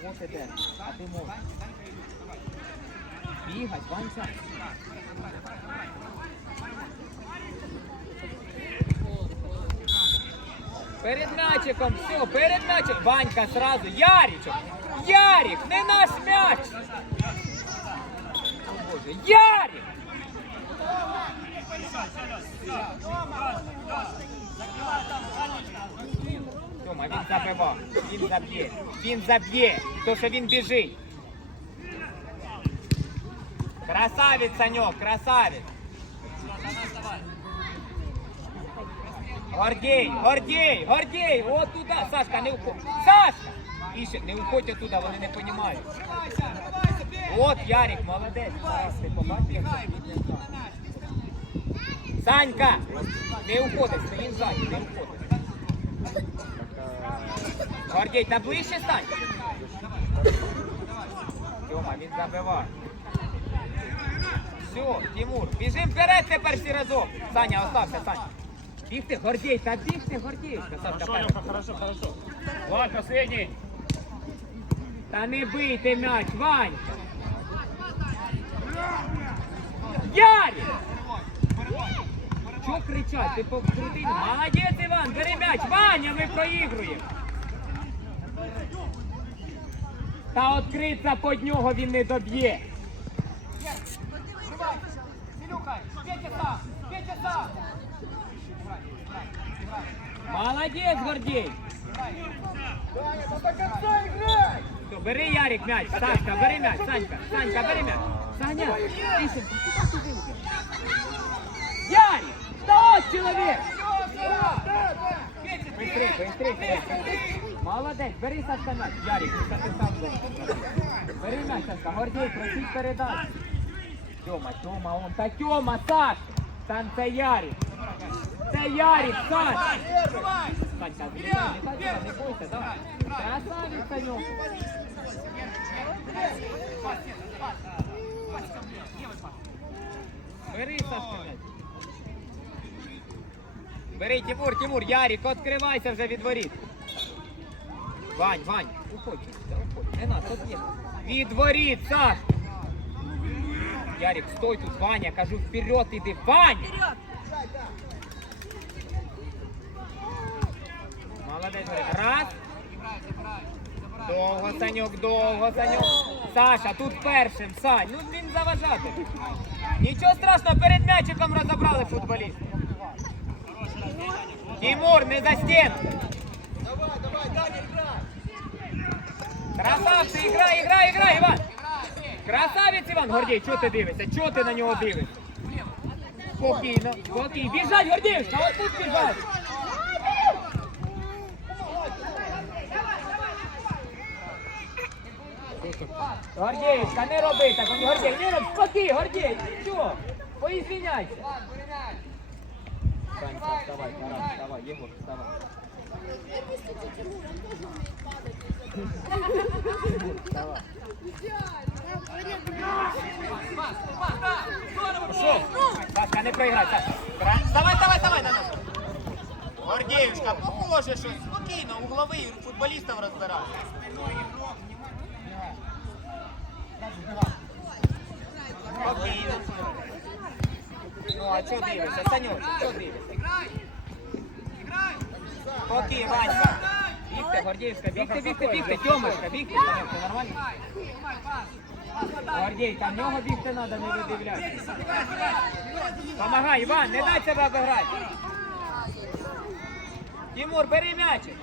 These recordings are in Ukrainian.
кого ти держиш, а ти можеш. Бігать, Ванька. Перед м'ячиком, все, перед м'ячиком. Ванька сразу. Ярічок! Ярік, не наш м'яч! О, Боже, Ярік! Тьома, він забивав, він заб'є, він заб'є, то що він біжить. Красавець, Саньок, красавець. Гордій, Гордій, Гордій, от туди, Сашка, не уходь. Сашка! Іще, не уходь оттуда, вони не розуміють. От, Ярик, молодець. Санька, не уходи, стоїм ззаді, не уходи. Гордій, та ближче стань. Тьома, він забиває. Все, Тимур, біжим вперед тепер всі разом. Саня, остався, Саня. Бігти, Гордій, та бігти, Гордій. Сашка, Хорошо. Леха, хорошо, хорошо. Влад, последний. Та не бийте м'яч, Ванька. Ярик! Чого кричать? Ти покрутий. Молодець, Іван, бери м'яч. Ваня, ми проігруємо. Та відкриться під нього він не доб'є. Молодець, Гордій. Все, бери Ярик мяч, Сашка, бери мяч, Санька, Санька, бери мяч. Саня, Тищенко, куда ты выбежал? Ярик, да вот человек! Быстрей, быстрей, быстрей. Молодець, бери Сашка мяч. Ярик, ти ти сам должен. Бери мяч, Гордій, просить передачу. Тьома, Тьома, он, та Тьома, Саш! Там це Ярик. Це Ярик, Саш! Санька, не бойся, не бойся, давай. Красавець, Санюк. Бери, Сашка, м'яч. Бери, Тимур, Тимур, Ярик, відкривайся вже від воріт. Вань, Вань, уходь, сюди, уходь. Не надо, тут є. Від воріт, Саш. Ярик, стой тут, Ваня, кажу, вперед іди. Ваня! Молодець, Горик. Раз. Довго, Саньок, довго, Саньок. Саша, тут першим, Сань. Ну він заважати. Нічого страшного, перед м'ячиком розібрали футболісти. Тимур, не за стіну. Красавці, іграй, іграй, іграй, Іван. Красавець, Іван. Гордій, чого ти дивишся? Чого ти на нього дивишся? Спокійно, спокійно. Біжать, Гордіївська, от тут біжать. Гордіївська, не роби так, Гордій, не роби, спокій, Гордій, що? Поізвіняйся. Санька, вставай, Тарас, вставай, Єгор, вставай. Вставай. Пішов. Сашка, не. Давай, давай, давай, на похоже, що спокійно, угловий футболістів розбирає. Спокійно. Ну, а чого дивишся, Санюк, чого дивишся? Спокій, Ванька. Бігте, Гордіївська, бігте, бігте, бігте, Тьомочка, бігте, Санюк, нормально? Гордій, там нього бігти треба, не видивляйся. Помагай, Іван, не дай себе обіграти. Тимур, бери м'ячик.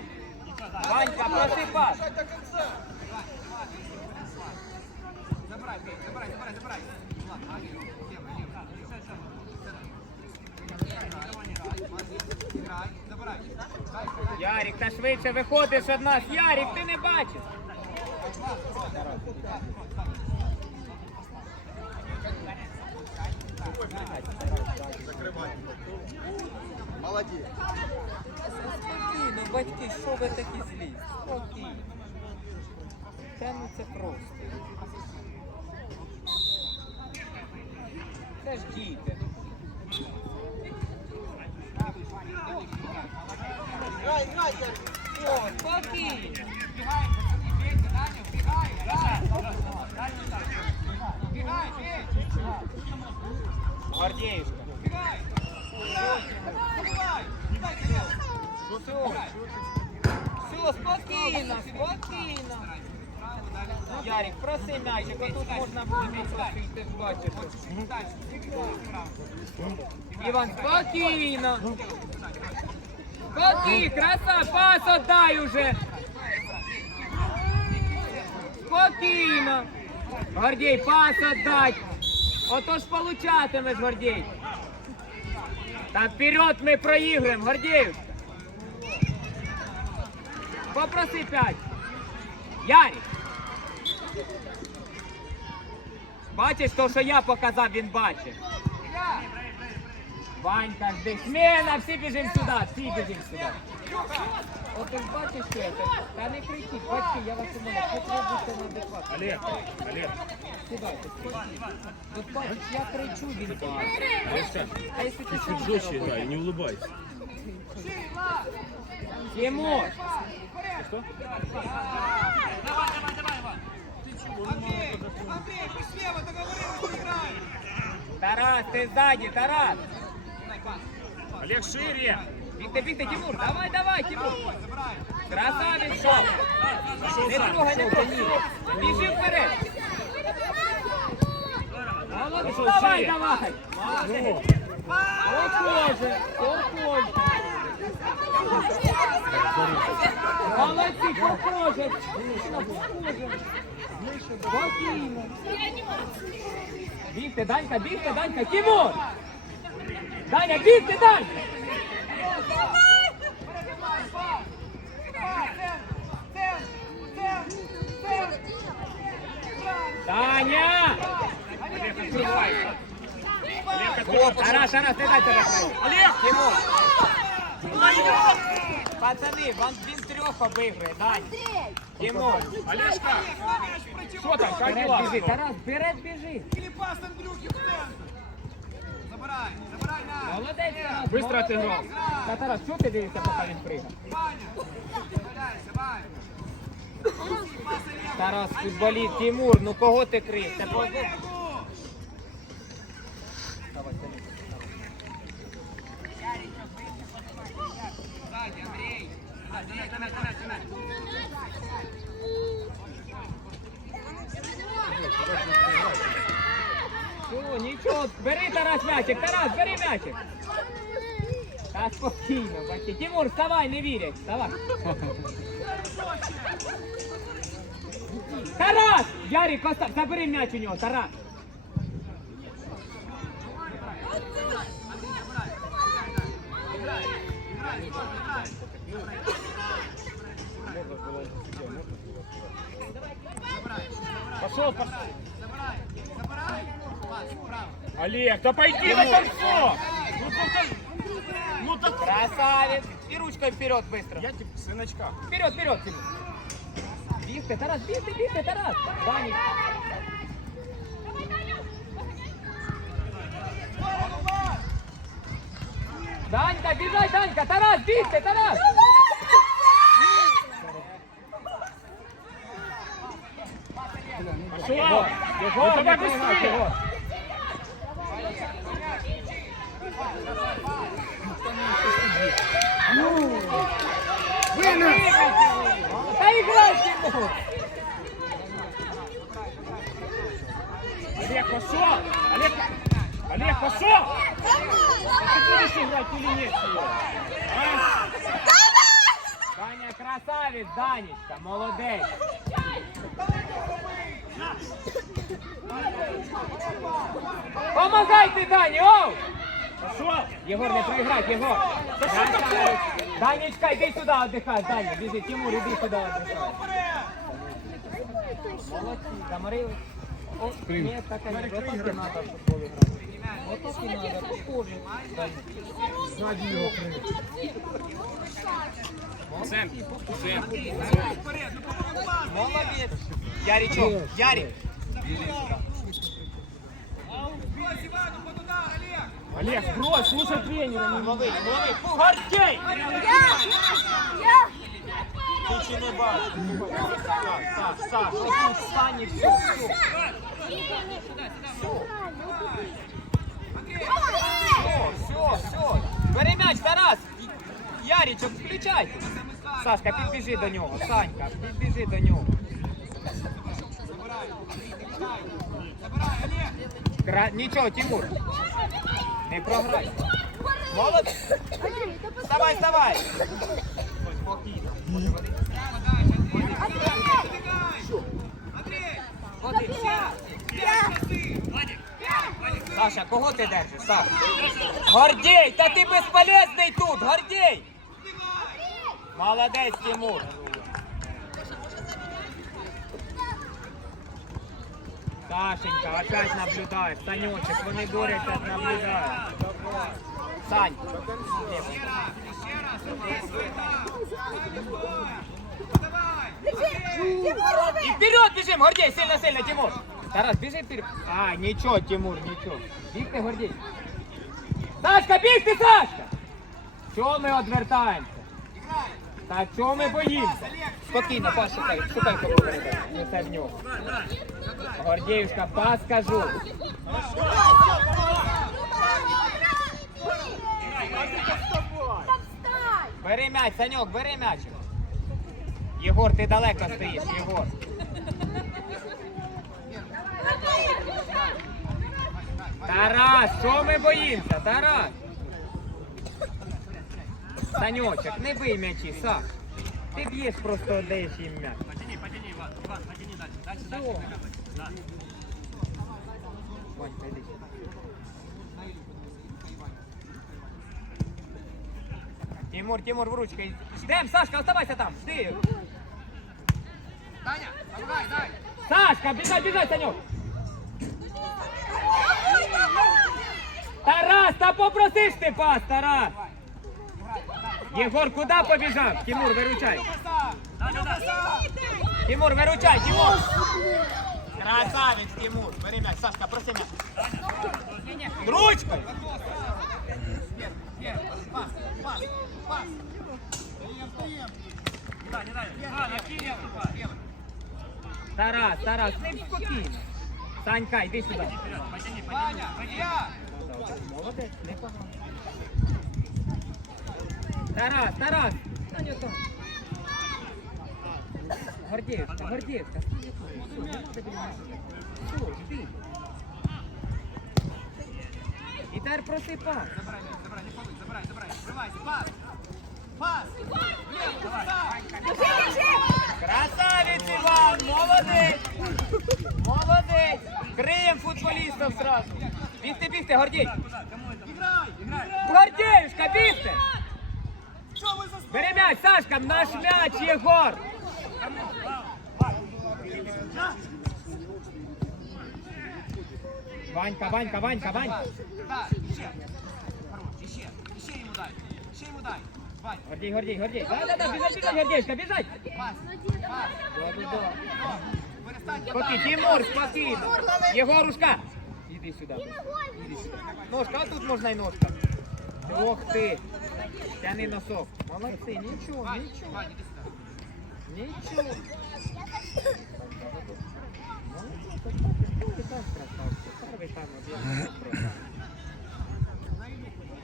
Ванька, проси пас. Ярик, та швидше виходиш від нас. Ярик, ти не бачиш. Молодец. Спокійно, батьки, що ви такі злі? Спокійно. Ну це просто. Це ж діти. Играй, играй, О, спокійно. Ярик, проси м'ячик, отут можна буде м'яч ти ж бачиш. Іван, спокійно. Спокій, краса, пас отдай уже. Спокійно. Гордій, пас отдать. Отож получатимеш, Гордій. Та вперед ми проіграємо, Гордій. Попроси п'ять. Ярик. Бачиш, то, що я показав, він бачить. Ванька, жди. Смена, всі біжимо сюди, всі біжимо сюди. От ти ж бачиш, що це? Та не кричіть, батьки, я вас умоляю, хоч ви будете неадекватні. Олег, Олег, Сідайте, сідайте. От бачиш, я кричу, він бачить. А якщо ти чуть сам жестче играй, не улыбайся. Тимур, Что? Тарас, ти ззаді, Тарас. Олег, шире! Бігте, бігте, Тимур, давай, давай, Тимур. Красавець, що? Не трогай, не трогай. Біжи вперед. Молодець, давай, давай. Ну, Похоже, похоже. Молодці, похоже. Похоже. Данька, бігте, Данька, Тимур! Даня, бігте, Данька! Даня! Олег! Тарас, Тарас, не дай тебе. Олег! Тимур! Пацани, вам він трьох обігрує, Дань. Тимур! Олежка! Что там, как Вперед дела? біжи, Тарас, вперед біжи. Филиппас, Андрюхи, в центр. Забирай, забирай на. Молодець, Тарас. Быстро отыграл. Та Тарас, що ти дивишся, поки він пригає? Ваня. Забирайся, Ваня. Тарас, футболіст, Тимур, ну кого ти просто- Андрей. Давай, давай, давай, давай, давай. Що, нічого, бери Тарас м'ячик, Тарас, бери м'ячик. Та спокійно, бачи. Тимур, вставай, не вірять, вставай. Тарас! Ярик, остав, забери м'яч у нього, Тарас. Пошел, пошел! Забирай, забирай. Пас, вправо. Олег, да пойди на кольцо! Ну только... Ну так... Красавец. И ручкой вперед быстро. Я типа сыночка. Вперед, вперед, Тимур. Бігти, Тарас, бігти, бігти, Тарас. Дані. Данька, біжай, Данька, Тарас, бігти, Тарас. Пошел! Ну давай быстрее! Олег, пошел! Олег, Олег, пошел! Ты будешь играть или. Помагайте, Дані, оу! Єгор, не проіграй, Єгор. Данічка, Данечка, йди сюди віддихай, Даня, біжи, Тимур, іди сюди віддихай. Молодці, заморили. О, ні, так а не, отак і треба в футбол грати. Отак і треба, похоже. Ззаді його крив. Сэм, Сэм. Вперед, ну попробуй пас. Молодець. Яричок, Ярик. Брось Ивану под удар, Олег. Олег, брось, слушай тренера. не Лови, лови. Гордей! Ти чи не бачиш? Так, так, так. Ось тут встань і все, все. Все, м'яч, Тарас. Яричок, включайте. Сашка, підбіжи до нього. Санька, підбіжи до нього. Кра... Нічого, Тимур. Не програй. Молодець. Вставай, вставай. Спокійно. Води. Саша, кого ти держиш? Саша? Гордій, та ти безполезний тут, Гордій! Молодець, Тимур. Сашенька, опять наблюдаешь. Санечек, вони борються, наблюдають. Сань. И вперед бежим, Гордей, сильно-сильно, Тимур. Тарас, бежи вперед. А, ничего, Тимур, ничего. Бігти, Гордей. Сашка, бігти, Сашка! Чого ми відвертаємося? Та чого ми боїмося? Спокійно, пас, шукай, шукай кого. Не це в нього. Гордіївська, пас кажу. Бери м'яч, Саньок, бери м'яч. Єгор, ти далеко стоїш, Єгор. Тарас, що ми боїмося, Тарас? Саньочок, не бий м'ячі, Саш. Ти б'єш просто даєш їм м'яч. Потяни, потяни, Иван, Иван, потяни дальше, дальше, Всё. дальше. Да. Ванька, йди сюди. Тимур, Тимур, в ручки. Ждем, Сашка, оставайся там, жди. Таня, помогай, дай. Сашка, бежать, бежать, Санек. Тарас, та попросиш ти пас, Тарас. Єгор, куди побіжав? Тимур, виручай. Да, да, да. Тимур, виручай, Тимур. Красавець, Тимур. Бери м'яч, Сашка, проси м'яч. Ручкою. Не дай, не дай. А, накинь, отступай. Тарас, Тарас, не спокійно. Санька, йди сюди. Вперед, Тарас, Тарас! Все, жди. І тепер проси пас. Забирай, забирай, не помыть, забирай, забирай. Пас. Пас. Лев, сюда. Красавець, Іван, молодець! Молодець! Криєм футболістів сразу. Бігти, бігти, Гордій! Гордіївська, бігти! Бери м'яч, Сашка, наш м'яч, Єгор! Ванька, Ванька, Ванька, Ванька. Еще. Еще ему дай. Еще ему дай. Гордій, Гордій, Гордій. Да, да, да, біжать, біжать, Гордійська, біжать. Спокій, Тимур, спокійно. Єгорушка. Іди сюди. Іди сюди. Ножка, а тут можна й ножка. Ох ти. Тяни носок. Молодці, нічого, Вань, нічого.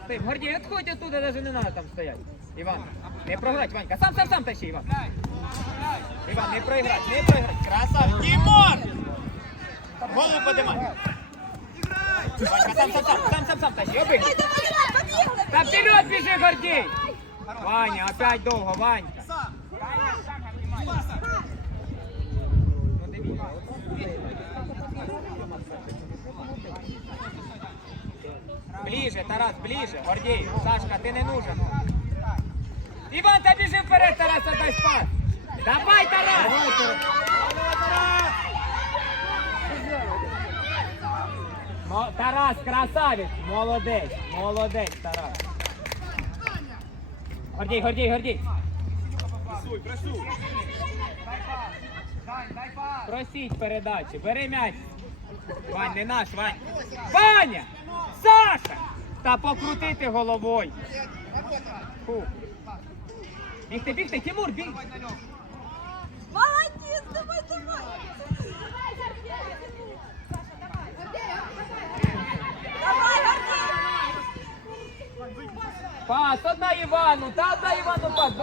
Ти, Гордій, відходь оттуда, навіть не треба там стояти. Іван, не програть, Ванька. Сам, сам, сам тащи, Іван. Іван, не проіграть, не проіграть. Красавчик. Тимур! Голову подимай. Ванька, сам, сам, сам, сам, сам, тащи, обий. Та вперед біжи, Гордій! Ваня, опять довго, Ванька. Ближе, Тарас, ближе. Гордій, Сашка, ти не нужен. Іван, та біжи вперед, Тарас, отдай спас. Давай, Тарас! Мо- Тарас, красавець! Молодець, молодець, Тарас. Гордій, Гордій, Гордій. Дай пас. Просіть передачі, бери м'яч. Вань, не наш, Вань. Ваня! Саша! Та покрутити головою. Фу. Бігти, бігти, Тимур, біг. Молодец, давай, давай. Давай, Пас, одна Івану, та одна Івану пас.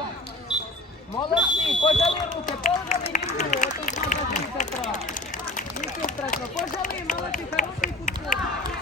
Молодці, пожали руки, пожали Юрію, отут можна Нічого затрати. Пожали, молодці, хороший футбол.